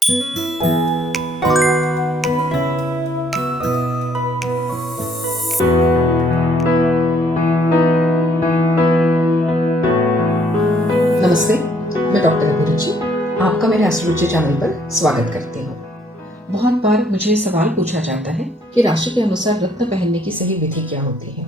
नमस्ते, मैं डॉक्टर अभिरुचि आपका मेरे एस्ट्रोलॉजी चैनल पर स्वागत करती हूँ। बहुत बार मुझे सवाल पूछा जाता है कि राशि के अनुसार रत्न पहनने की सही विधि क्या होती है।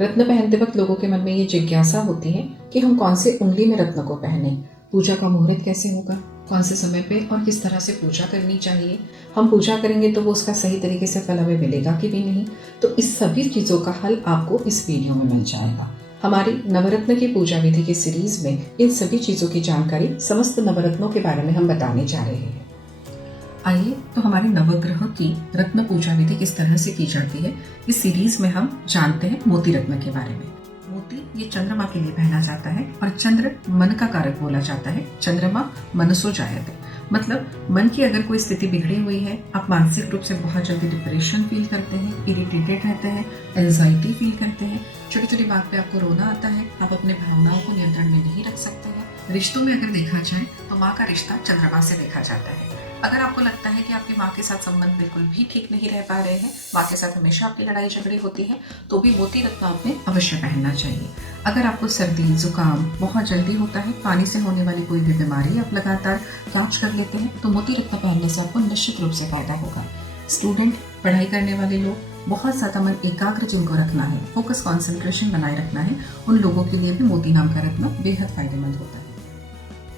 रत्न पहनते वक्त लोगों के मन में ये जिज्ञासा होती है कि हम कौन से उंगली में रत्न को पहने, पूजा का मुहूर्त कैसे होगा, कौन से समय पे और किस तरह से पूजा करनी चाहिए, हम पूजा करेंगे तो वो उसका सही तरीके से फल हमें मिलेगा कि भी नहीं। तो इस सभी चीज़ों का हल आपको इस वीडियो में मिल जाएगा। हमारी नवरत्न की पूजा विधि की सीरीज में इन सभी चीज़ों की जानकारी, समस्त नवरत्नों के बारे में हम बताने जा रहे हैं। आइए तो हमारे नवग्रह की रत्न पूजा विधि किस तरह से की जाती है, इस सीरीज में हम जानते हैं मोती रत्न के बारे में। मोती ये चंद्रमा के लिए पहना जाता है और चंद्र मन का कारक बोला जाता है। चंद्रमा मनसो जायते, मतलब मन की अगर कोई स्थिति बिगड़ी हुई है, आप मानसिक रूप से बहुत जल्दी डिप्रेशन फील करते हैं, इरिटेटेड रहते हैं, एंजाइटी फील करते हैं, छोटी छोटी बात पे आपको रोना आता है, आप अपने भावनाओं को नियंत्रण में नहीं रख सकते हैं। रिश्तों में अगर देखा जाए तो माँ का रिश्ता चंद्रमा से देखा जाता है। अगर आपको लगता है कि आपकी माँ के साथ संबंध बिल्कुल भी ठीक नहीं रह पा रहे हैं, माँ के साथ हमेशा आपकी लड़ाई झगड़ी होती है, तो भी मोती रत्न आपने अवश्य पहनना चाहिए। अगर आपको सर्दी जुकाम बहुत जल्दी होता है, पानी से होने वाली कोई भी बीमारी आप लगातार जांच कर लेते हैं, तो मोती रत्न पहनने से आपको निश्चित रूप से फायदा होगा। स्टूडेंट, पढ़ाई करने वाले लोग, बहुत ज़्यादा मन एकाग्र जिनको रखना है, फोकस कॉन्सेंट्रेशन बनाए रखना है, उन लोगों के लिए भी मोती नाम का रत्न बेहद फायदेमंद होता है।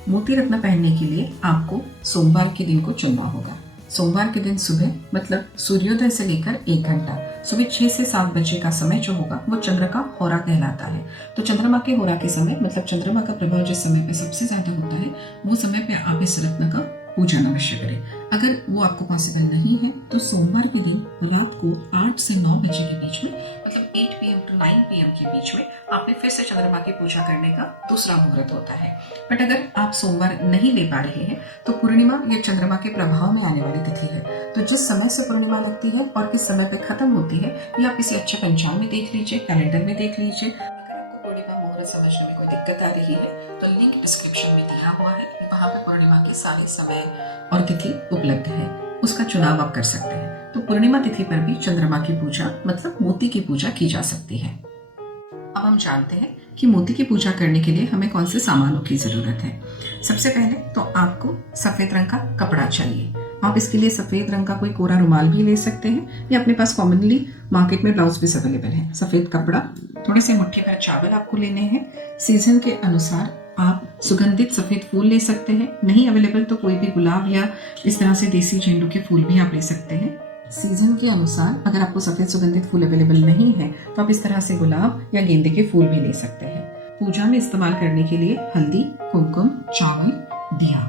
मोती रत्न पहनने के लिए आपको सोमवार के दिन को चुनना होगा। सोमवार के दिन सुबह, मतलब सूर्योदय से लेकर 1 घंटा, सुबह 6 से 7 बजे का समय जो होगा वो चंद्र का होरा कहलाता है। तो चंद्रमा के होरा के समय, मतलब चंद्रमा का प्रभाव जिस समय पे सबसे ज्यादा होता है, वो समय पे आप इस रत्न का पूजन अवश्य करें। अगर वो आपको पॉसिबल नहीं है तो सोमवार के दिन रात को 8 से 9 बजे के बीच में, मतलब 8 PM to 9 PM के बीच में आपने फिर से चंद्रमा की पूजा करने का दूसरा मुहूर्त होता है। बट अगर आप सोमवार नहीं ले पा रहे हैं तो पूर्णिमा या चंद्रमा के प्रभाव में आने वाली तिथि है, तो जिस समय से पूर्णिमा लगती है और किस समय पे खत्म होती है, ये आप किसी अच्छे पंचांग में देख लीजिए, कैलेंडर में देख लीजिए। अगर आपको पूर्णिमा मुहूर्त समझने में कोई दिक्कत आ रही है तो लिंक डिस्क्रिप्शन में दिया हुआ है, वहाँ पे पूर्णिमा के सारे समय और तिथि उपलब्ध है, उसका चुनाव आप कर सकते हैं। तो पूर्णिमा तिथि पर भी चंद्रमा की पूजा, मतलब मोती की पूजा की जा सकती है। अब हम जानते हैं कि मोती की पूजा करने के लिए हमें कौन से सामानों की जरूरत है। सबसे पहले तो आपको सफेद रंग का कपड़ा चाहिए। आप इसके लिए सफेद रंग का कोई कोरा रुमाल भी ले सकते हैं, या अपने पास कॉमनली मार्केट में ब्लाउज पीस अवेलेबल है। सफेद कपड़ा, थोड़े से मुट्ठी भर चावल आपको लेने हैं। सीजन के अनुसार आप सुगंधित सफेद फूल ले सकते हैं, नहीं अवेलेबल तो कोई भी गुलाब या इस तरह से देसी झंडू के फूल भी आप ले सकते हैं। सीजन के अनुसार अगर आपको सफेद सुगंधित फूल अवेलेबल नहीं है तो आप इस तरह से गुलाब या गेंदे के फूल भी ले सकते हैं। पूजा में इस्तेमाल करने के लिए हल्दी, कुमकुम, चावल, दिया।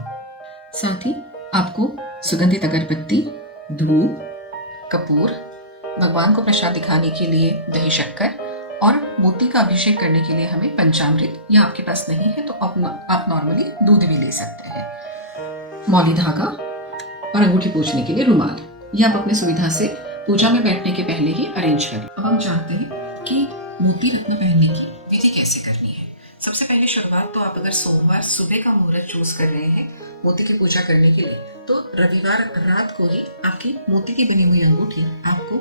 साथ ही आपको सुगंधित अगरबत्ती, धूप, कपूर, भगवान को प्रसाद दिखाने के लिए दही शक्कर और मोती का अभिषेक करने के लिए हमें पंचामृत, या आपके पास नहीं है तो आप नॉर्मली दूध भी ले सकते हैं। मौली धागा और अंगूठी पोंछने के लिए रुमाल, ये आप अपनी सुविधा से पूजा में बैठने के पहले ही अरेंज करें। अब हम जानते हैं कि मोती रत्न पहनने की विधि कैसे करनी है। सबसे पहले शुरुआत तो आप अगर सोमवार सुबह का मुहूर्त चूज कर रहे हैं मोती की पूजा करने के लिए, तो रविवार रात को ही आपकी मोती की बनी हुई अंगूठी आपको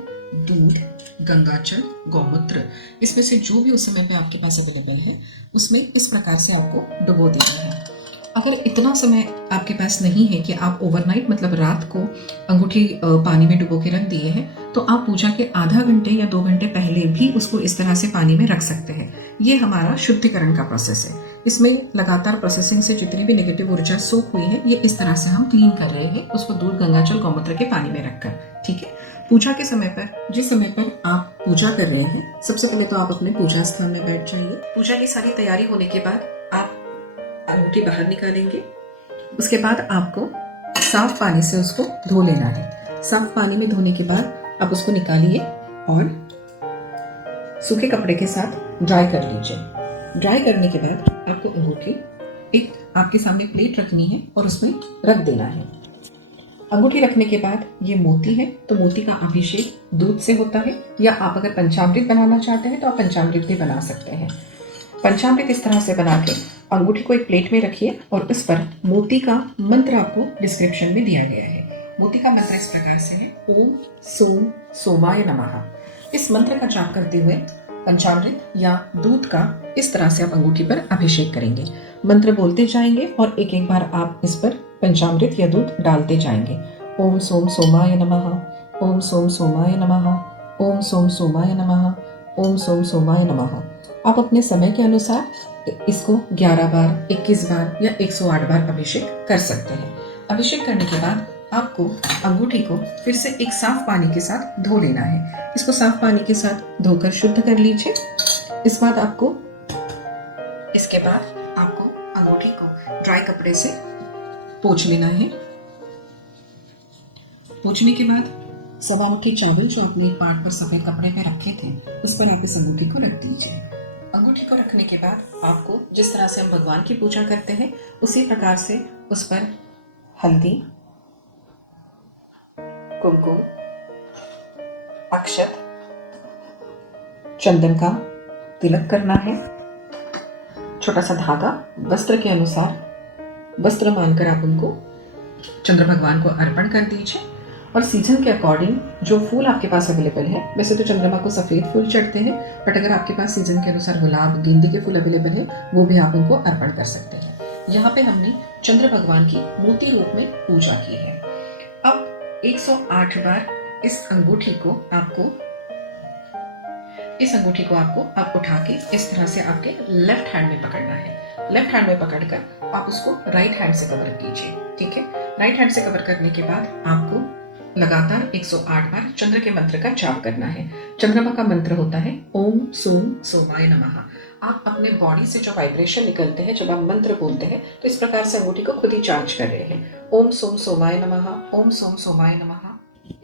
दूध, गंगाजल, गौमूत्र, इसमें से जो भी उस समय पे आपके पास अवेलेबल है उसमें इस प्रकार से आपको डुबो देना है। अगर इतना समय आपके पास नहीं है कि आप ओवरनाइट, मतलब रात को अंगूठी पानी में डुबो के रख दिए हैं, तो आप पूजा के आधा घंटे या 2 घंटे पहले भी उसको इस तरह से पानी में रख सकते हैं। ये हमारा शुद्धिकरण का प्रोसेस है। इसमें लगातार प्रोसेसिंग से जितनी भी नेगेटिव ऊर्जा सोख हुई है, ये इस तरह से हम क्लीन कर रहे हैं उसको दूध, गंगाजल, गौमूत्र के पानी में रखकर। ठीक है। पूजा के समय पर, जिस समय पर आप पूजा कर रहे हैं, सबसे पहले तो आप अपने पूजा स्थान में बैठ जाइए। पूजा की सारी तैयारी होने के बाद आप अंगूठी बाहर निकालेंगे। उसके बाद आपको साफ पानी से उसको धो लेना है। साफ पानी में धोने के बाद आप उसको निकालिए और सूखे कपड़े के साथ ड्राई कर लीजिए। ड्राई करने के बाद आपको अंगूठी एक आपके सामने प्लेट रखनी है और उसमें रख देना है। अंगूठी रखने के बाद ये मोती है, तो मोती का अभिषेक दूध से होता है, या आप अगर पंचामृत बनाना चाहते हैं तो आप पंचामृत भी बना सकते हैं। पंचामृत इस तरह से बना के अंगूठी को एक प्लेट में रखिए और उस पर मोती का मंत्र आपको डिस्क्रिप्शन में दिया गया है। मोती का मंत्र इस प्रकार से है, ओम सोम सोमाय नमः। इस मंत्र का जाप करते हुए पंचामृत या दूध का इस तरह से आप अंगूठी पर अभिषेक करेंगे। मंत्र बोलते जाएंगे और एक एक बार आप इस पर पंचामृत या दूध डालते जाएंगे। ओम सोम सोमाय नमः, ओम सोम सोमाय नमः, ओम सोम सोमाय नमः, ओम सोम सोमाय नमः। आप अपने समय के अनुसार इसको 11 बार, 21 बार या 108 बार अभिषेक कर सकते हैं। अभिषेक करने के बाद आपको अंगूठी को फिर से एक साफ पानी के साथ धो लेना है। इसको साफ पानी के साथ धोकर शुद्ध कर लीजिए। इसके बाद आपको अंगूठी को ड्राई कपड़े से पोंछ लेना है। पोंछने के बाद सवा मुट्ठी चावल जो आपने एक पाट पर सफेद कपड़े पे रखे थे, उस पर आप इस अंगूठी को रख दीजिए। अंगूठी को रखने के बाद आपको जिस तरह से हम भगवान की पूजा करते हैं उसी प्रकार से उस पर हल्दी, कुमकुम, अक्षत, चंदन का तिलक करना है। छोटा सा धागा वस्त्र के अनुसार वस्त्र मानकर आप उनको चंद्र भगवान को अर्पण कर दीजिए। और सीजन के अकॉर्डिंग जो फूल आपके पास अवेलेबल है, वैसे तो चंद्रमा को सफेद फूल चढ़ते हैं, बट अगर आपके पास सीजन के अनुसार गुलाब, गेंदे के फूल अवेलेबल है, वो भी आप उनको अर्पण कर सकते हैं। यहाँ पे हमने चंद्र भगवान की मोती रूप में पूजा की है। अब 108 बार इस अंगूठी को आपको आप उठा के इस तरह से आपके लेफ्ट हैंड में पकड़ना है। लेफ्ट हैंड में पकड़कर आप उसको राइट हैंड से कवर कीजिए। ठीक है, राइट हैंड से कवर करने के बाद आपको लगातार 108 बार चंद्र के मंत्र का जाप करना है। चंद्रमा का मंत्र होता है ओम सोम सोमाय नमः। आप अपने बॉडी से जो वाइब्रेशन निकलते हैं जब आप मंत्र बोलते हैं, तो इस प्रकार से अंगूठी को खुद ही चार्ज कर रहे हैं। ओम सोम सोमाय नमः, ओम सोम सोमाय नमः।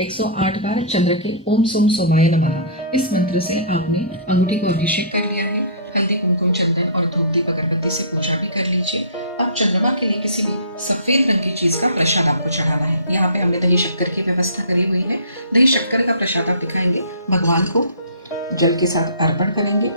108 बार चंद्र के ओम सोम सोमाय नमः इस मंत्र से आपने अंगूठी को अभिषेक कर लिया है। हल्दी, कुमकुम, चंदन और धूप दीप अगरबत्ती से पूजा भी कर लीजिए। अब चंद्रमा के लिए किसी भी सफेद रंग की चीज का प्रसाद आपको चढ़ाना है। यहाँ पे हमने दही शक्कर की व्यवस्था करी हुई है। दही शक्कर का प्रसाद आप दिखाएंगे, भगवान को जल के साथ अर्पण करेंगे।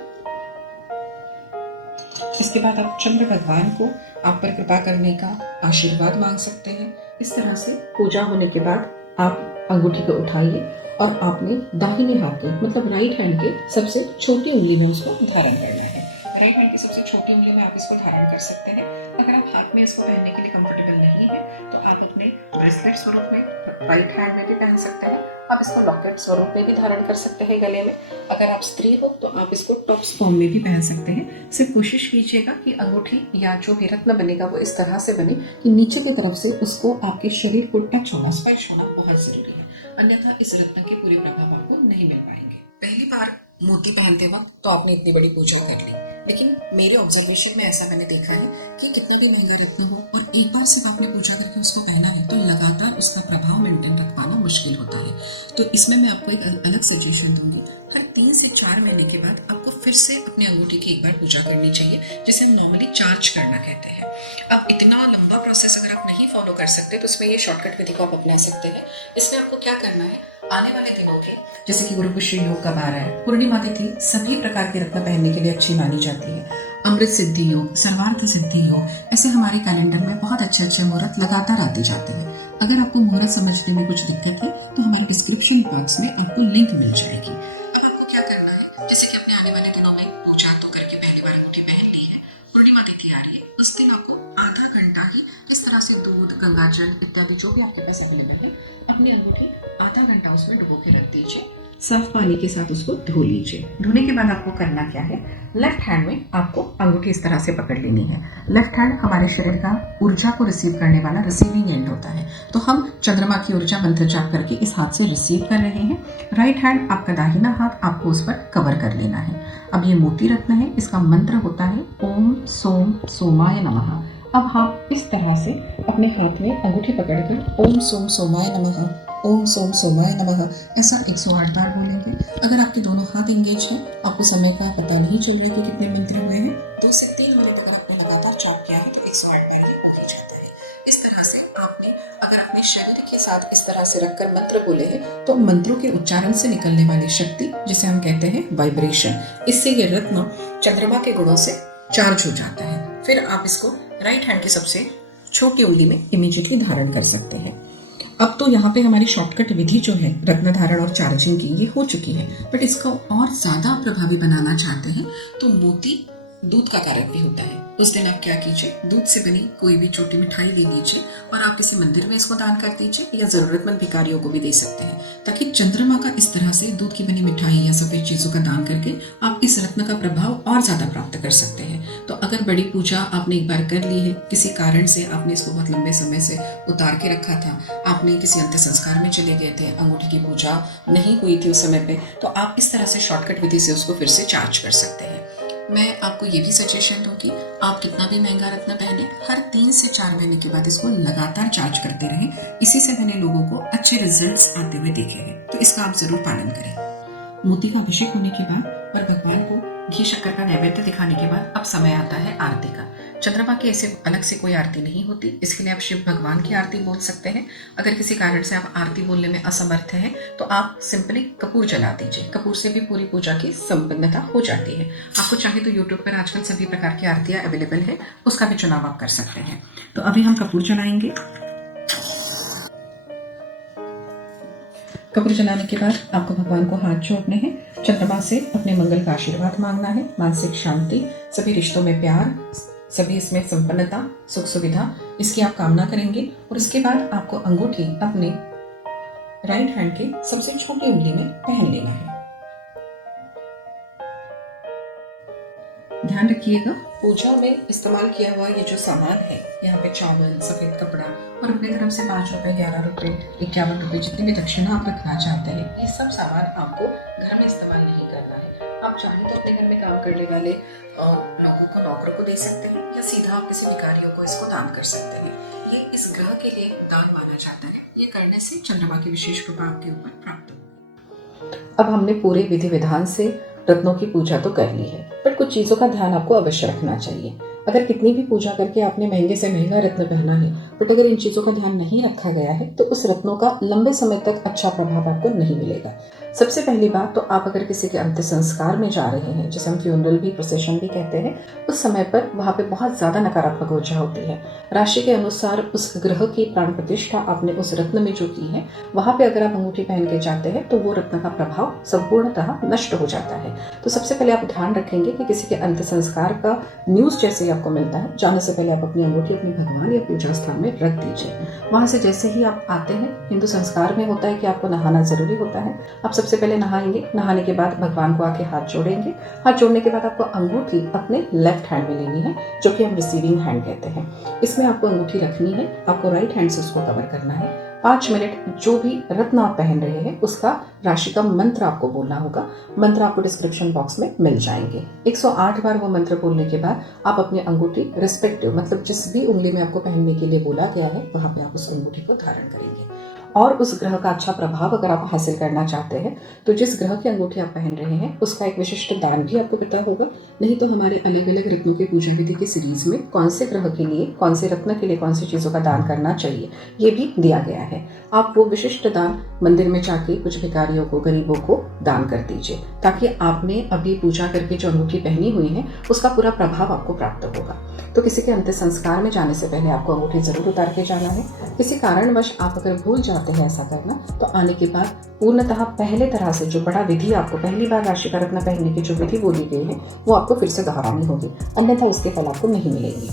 इसके बाद आप चंद्र भगवान को आप पर कृपा करने का आशीर्वाद मांग सकते हैं। इस तरह से पूजा होने के बाद आप अंगूठी को उठाइए और आपने दाहिने हाथ के मतलब राइट हैंड के सबसे छोटी उंगली में उसको धारण करना है। राइट हैंड की सबसे छोटी उंगली में आप इसको धारण कर सकते हैं। अगर आप हाथ में इसको पहनने के लिए कंफर्टेबल नहीं है तो आप अपने ब्रेसलेट स्वरूप में राइट हैंड में भी पहन सकते हैं। आप इसको लॉकेट स्वरूप में भी धारण कर सकते हैं गले में। अगर आप स्त्री हो तो आप इसको टॉप्स फॉर्म में भी पहन सकते हैं। सिर्फ कोशिश कीजिएगा कि अंगूठी या जो भी रत्न बनेगा वो इस तरह से बने कि नीचे की तरफ से उसको आपके शरीर को टच होना, स्पर्श होना बहुत जरूरी है, अन्यथा इस रत्न के पूरे प्रभाव आपको नहीं मिल पाएंगे। पहली बार मोती पहनते वक्त तो आपने इतनी बड़ी पूजा कर ली, लेकिन मेरे ऑब्जर्वेशन में ऐसा मैंने देखा है कि कितना भी महंगा रत्न हो और एक बार सिर्फ आपने पूजा करके उसको पहना है तो लगातार उसका प्रभाव मेंटेन रख पाना मुश्किल होता है। तो इसमें मैं आपको एक अलग सजेशन दूंगी। हर 3 से 4 महीने के बाद आपको फिर से अपनी अंगूठी की एक बार पूजा करनी चाहिए, जिसे हम नॉर्मली चार्ज करना कहते हैं। अब इतना लंबा प्रोसेस अगर आप नहीं फॉलो कर सकते तो उसमें ये शॉर्टकट विधि को आप अपना सकते हैं। इसमें आपको क्या करना है, आने वाले दिनों के जैसे कि गुरु पुष्य योग कब आ रहा है, पूर्णिमा तिथि सभी प्रकार के रत्न पहनने के लिए अच्छी मानी जाती है। अमृत सिद्धि योग, सर्वार्थ सिद्धि योग, ऐसे हमारे कैलेंडर में बहुत अच्छे अच्छे मुहूर्त लगातार आते जाते हैं। अगर आपको मुहूर्त समझने में कुछ दिक्कत है तो हमारे डिस्क्रिप्शन बॉक्स में आपको लिंक मिल जाएगी। अब आपको क्या करना है, जैसे कि आपने आने वाले दिनों में पूजा तो करके पहली बार अंगूठी पहन ली है, पूर्णिमा तिथि आ रही है, उस दिन आपको आधा घंटा ही इस तरह से दूध, गंगाजल इत्यादि जो भी आपके पास अवेलेबल है, अपनी अंगूठी आधा घंटा उसमें डुबो के रख दीजिए। साफ पानी के साथ उसको धो लीजिए। धोने के बाद आपको करना क्या है, लेफ्ट हैंड में आपको अंगूठी इस तरह से पकड़ लेनी है। लेफ्ट हैंड हमारे शरीर का ऊर्जा को रिसीव करने वाला रिसीविंग एंड होता है, तो हम चंद्रमा की ऊर्जा मंत्र जाप करके इस हाथ से रिसीव कर रहे हैं। राइट हैंड आपका दाहिना हाथ आपको उस पर कवर कर लेना है। अब ये मोती रत्न है, इसका मंत्र होता है ओम सोम सोमाय नमः। अब आप इस तरह से अपने हाथ में अंगूठी पकड़कर ओम सोम सोमाय नमः, ओम सोम सोमाय नमः ऐसा 108 बार बोलेंगे। अगर आपके दोनों हाथ एंगेज हैं, आपको समय का पता नहीं चल रहा कि कितने मंत्र हुए हैं, 2 से 3 मिनट अगर आपने लगातार जाप किया है तो 108 बार ही हो ही जाता है। इस तरह से आपने अगर अपने शरीर के साथ इस तरह से रखकर मंत्र बोले हैं तो मंत्रों के उच्चारण से निकलने वाली शक्ति, जिसे हम कहते हैं वाइब्रेशन, इससे ये रत्न चंद्रमा के गुणों से चार्ज हो जाता है। फिर आप इसको राइट हैंड की सबसे छोटी उंगली में इमीडिएटली धारण कर सकते हैं। अब तो यहाँ पे हमारी शॉर्टकट विधि जो है रत्न धारण और चार्जिंग की ये हो चुकी है, बट इसको और ज्यादा प्रभावी बनाना चाहते हैं तो मोती दूध का कारक भी होता है। उस दिन आप क्या कीजिए, दूध से बनी कोई भी छोटी मिठाई ले लीजिए और आप किसी मंदिर में इसको दान कर दीजिए या जरूरतमंद भिखारियों को भी दे सकते हैं, ताकि चंद्रमा का इस तरह से दूध की बनी मिठाई या सफेद चीजों का दान करके आप इस रत्न का प्रभाव और ज्यादा प्राप्त कर सकते हैं। तो अगर बड़ी पूजा आपने एक बार कर ली है, किसी कारण से आपने इसको बहुत लंबे समय से उतार के रखा था, आपने किसी अंत्य संस्कार में चले गए थे, अंगूठी की पूजा नहीं हुई थी उस समय पे, तो आप इस तरह से शॉर्टकट विधि से उसको फिर से चार्ज कर सकते हैं। मैं आपको ये भी सजेशन दूँ कि आप कितना भी महंगा रत्न पहने, हर 3 से 4 महीने के बाद इसको लगातार चार्ज करते रहें। इसी से मैंने लोगों को अच्छे रिजल्ट्स आते हुए देखे हैं, तो इसका आप जरूर पालन करें। मोती का अभिषेक होने के बाद और भगवान को घी शक्कर का नैवेद्य दिखाने के बाद अब समय आता है आरती का। चंद्रमा की ऐसे अलग से कोई आरती नहीं होती, इसके लिए आप शिव भगवान की आरती बोल सकते हैं। अगर किसी कारण से आप आरती बोलने में असमर्थ हैं तो आप सिंपली कपूर जला दीजिए। कपूर से भी पूरी पूजा की संपन्नता हो जाती है। आपको चाहे तो यूट्यूब पर आजकल सभी प्रकार की आरतियां अवेलेबल है, उसका भी चुनाव आप कर सकते हैं। तो अभी हम कपूर जलाएंगे। कपूर जलाने के बाद आपको भगवान को हाथ जोड़ने हैं, चंद्रमा से अपने मंगल का आशीर्वाद मांगना है, मानसिक शांति, सभी रिश्तों में प्यार, सभी इसमें संपन्नता, सुख सुविधा, इसकी आप कामना करेंगे। और उसके बाद आपको अंगूठी अपने राइट हैंड के सबसे छोटी उंगली में पहन लेना है। ध्यान रखिएगा, पूजा में इस्तेमाल किया हुआ ये जो सामान है, यहाँ पे चावल, सफेद कपड़ा और अपने तरफ से 5 रुपए, 11 रुपए, 51 रुपए जितनी भी दक्षिणा आप रखना चाहते हैं, ये सब सामान आपको घर में इस्तेमाल नहीं करना है। आप चाहें तो अपने घर में काम करने वाले लोगों को, नौकरों को दे सकते हैं या सीधा आप किसी भिखारियों को इसको दान कर सकते हैं। ये इस ग्रह के लिए दान माना जाता है। ये करने से चंद्रमा की विशेष कृपा आपके ऊपर प्राप्त होगी। अब हमने पूरे विधि विधान से रत्नों की पूजा तो कर ली है, पर कुछ चीजों का ध्यान आपको अवश्य रखना चाहिए। अगर कितनी भी पूजा करके आपने महंगे से महंगा रत्न पहना है, बट अगर इन चीजों का ध्यान नहीं रखा गया है तो उस रत्नों का लंबे समय तक अच्छा प्रभाव आपको नहीं मिलेगा। सबसे पहली बात तो आप अगर किसी के अंत्य संस्कार में जा रहे हैं, जिसे हम फ्यूनरल भी, प्रोसेशन भी कहते हैं, उस समय पर वहाँ पे बहुत ज्यादा नकारात्मक ऊर्जा होती है। राशि के अनुसार उस ग्रह की प्राण प्रतिष्ठा आपने उस रत्न में जो की है, वहाँ पे अगर आप अंगूठी पहन के जाते हैं तो वो रत्न का प्रभाव संपूर्णतः नष्ट हो जाता है। तो सबसे पहले आप ध्यान रखेंगे कि किसी के अंत्य संस्कार का न्यूज जैसे ही आपको मिलता है, जाने से पहले आप अपनी अंगूठी अपने भगवान या पूजा स्थान में रख दीजिए। वहां से जैसे ही आप आते हैं, हिंदू संस्कार में होता है कि आपको नहाना जरूरी होता है। आप सबसे पहले नहाएंगे, नहाने के बाद भगवान को आके हाथ जोड़ेंगे। हाथ जोड़ने के बाद आपको अंगूठी अपने लेफ्ट हैंड में लेनी है, जो कि हम रिसीविंग हैंड कहते हैं। इसमें आपको अंगूठी रखनी है, आपको राइट हैंड से उसको कवर करना है। 5 मिनट जो भी रत्न आप पहन रहे हैं उसका राशि का मंत्र आपको बोलना होगा। मंत्र आपको डिस्क्रिप्शन बॉक्स में मिल जाएंगे। 108 बार वो मंत्र बोलने के बाद आप अपनी अंगूठी रिस्पेक्टिव, मतलब जिस भी उंगली में आपको पहनने के लिए बोला गया है, वहां पे आप उस अंगूठी को धारण करेंगे। और उस ग्रह का अच्छा प्रभाव अगर आप हासिल करना चाहते हैं तो जिस ग्रह की अंगूठी आप पहन रहे हैं उसका एक विशिष्ट दान भी आपको पता होगा। नहीं तो हमारे अलग अलग रत्नों के पूजा विधि की सीरीज में कौन से ग्रह के लिए, कौन से रत्न के लिए कौन सी चीजों का दान करना चाहिए, ये भी दिया गया है। आप वो विशिष्ट दान मंदिर में जाके कुछ भिखारियों को, गरीबों को दान कर दीजिए, ताकि आपने अभी पूजा करके जो अंगूठी पहनी हुई है उसका पूरा प्रभाव आपको प्राप्त होगा। तो किसी के अंत्य संस्कार में जाने से पहले आपको अंगूठी जरूर उतार के जाना है। किसी कारणवश आप अगर भूल जाते हैं ऐसा करना, तो आने के बाद पूर्णतः पहले तरह से जो बड़ा विधि आपको पहली बार राशि का रत्न पहनने की जो विधि बोली गई है वो आपको फिर से दोहरानी होगी, अन्यथा इसके फल आपको नहीं मिलेंगे।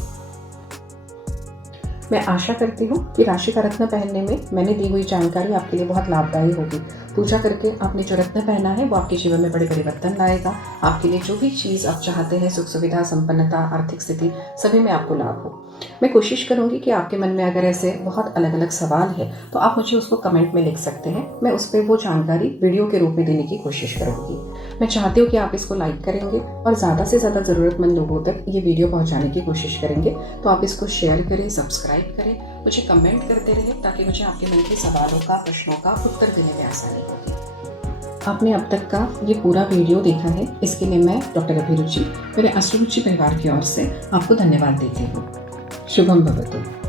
मैं आशा करती हूँ कि राशि का रत्न पहनने में मैंने दी हुई जानकारी आपके लिए बहुत लाभदायी होगी। पूजा करके आपने जो रत्न पहना है वो आपके जीवन में बड़े परिवर्तन लाएगा। आपके लिए जो भी चीज़ आप चाहते हैं, सुख सुविधा, संपन्नता, आर्थिक स्थिति, सभी में आपको लाभ हो। मैं कोशिश करूंगी कि आपके मन में अगर ऐसे बहुत अलग अलग सवाल है तो आप मुझे उसको कमेंट में लिख सकते हैं। मैं उस पर वो जानकारी वीडियो के रूप में देने की कोशिश करूंगी। मैं चाहती हूँ कि आप इसको लाइक करेंगे और ज़्यादा से ज़्यादा ज़रूरतमंद लोगों तक ये वीडियो पहुँचाने की कोशिश करेंगे। तो आप इसको शेयर करें, सब्सक्राइब करें, मुझे कमेंट करते रहें, ताकि मुझे आपके मन के सवालों का, प्रश्नों का उत्तर देने में आसानी होगी। आपने अब तक का ये पूरा वीडियो देखा है, इसके लिए मैं डॉक्टर अभिरुचि, मेरे एस्ट्रोरुचि परिवार की ओर से आपको धन्यवाद देती हूँ। शुभम भवतु।